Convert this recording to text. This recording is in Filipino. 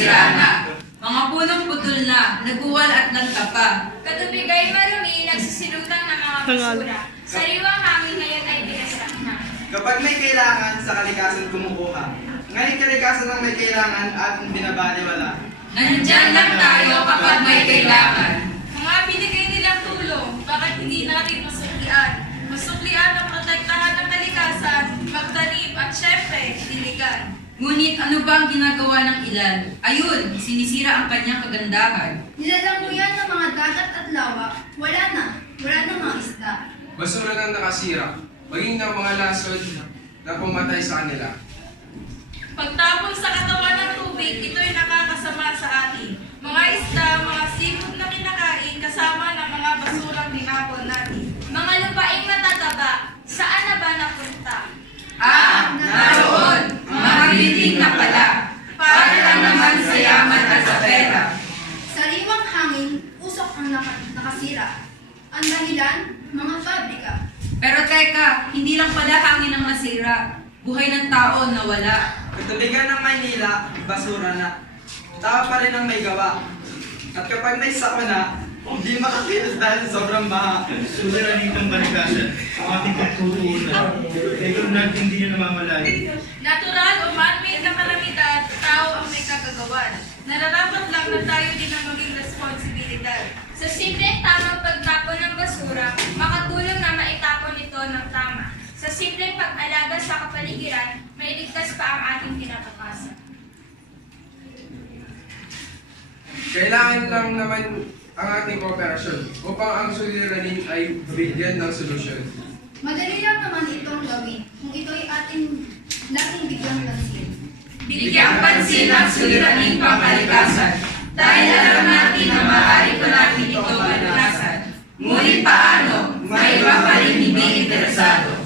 sira na. Mga punong putol na, naguwal at nagtapa. Katubig ay marumi, nagsisilutang ng mga basura. Sariwang hangin ngayon ay binasak na. Kapag may kailangan, sa kalikasan kumukuha. Ngayon kalikasan ang may kailangan at binabaliwala. Nandyan lang tayo kapag may kailangan. Mga binigay nilang tulong, bakit hindi natin masuklian? Masuklian ang protektahan ng kalikasan, magtanim at syempre, diligan. Ngunit ano ba ang ginagawa ng ilan? Ayun, sinisira ang kanyang kagandahan. Nilalanguyan ng mga dagat at lawa, wala na mga isda. Basura ng nakasira, maging ng mga lasod na pumatay sa kanila. Pagtapon sa katawan ng tubig, ito'y nakakasama sa atin. Mga isda, mga seafood na kinakain, kasama ng mga basurang dinapon natin. Mga lupaing matataba, saan na ba napunta? Naroon, mariting na pala. Para lang naman sa yaman at sa pera. Sariwang hangin, usok ang nakasira. Ang dahilan, mga fabrika. Pero teka, hindi lang pala hangin ang nasira. Buhay ng tao nawala. Katubigan ng Maynila, basura na. Tao pa rin ang may gawa. At kapag may sakuna, hindi makakilos dahil sobrang baha. Suliranin ng kalikasan, ang ating pagtutuunan. Kaya kung natin hindi nyo namamalayan. Natural o man-made na kalamidad, tao ang may kagagawan. Nararapat lang na tayo din ang maging responsibilidad. Sa simpleng tamang pagtapon ng basura, makatulong na maitapon ito ng tama. Sa simpleng pag-alaga sa kapaligiran, mailigtas pa ang ating kinatakasan. Kailangan lang naman ang ating kooperasyon upang ang suliranin ay bigyan ng solusyon. Madali lang naman itong gawin kung ito'y ating laging bigyang pansin. Bigyang pansin ang suliraning pangkalikasan. Dahil alam natin na maaari pa natin ito malanasan. Ngunit paano? May iba pa rin hindi interesado.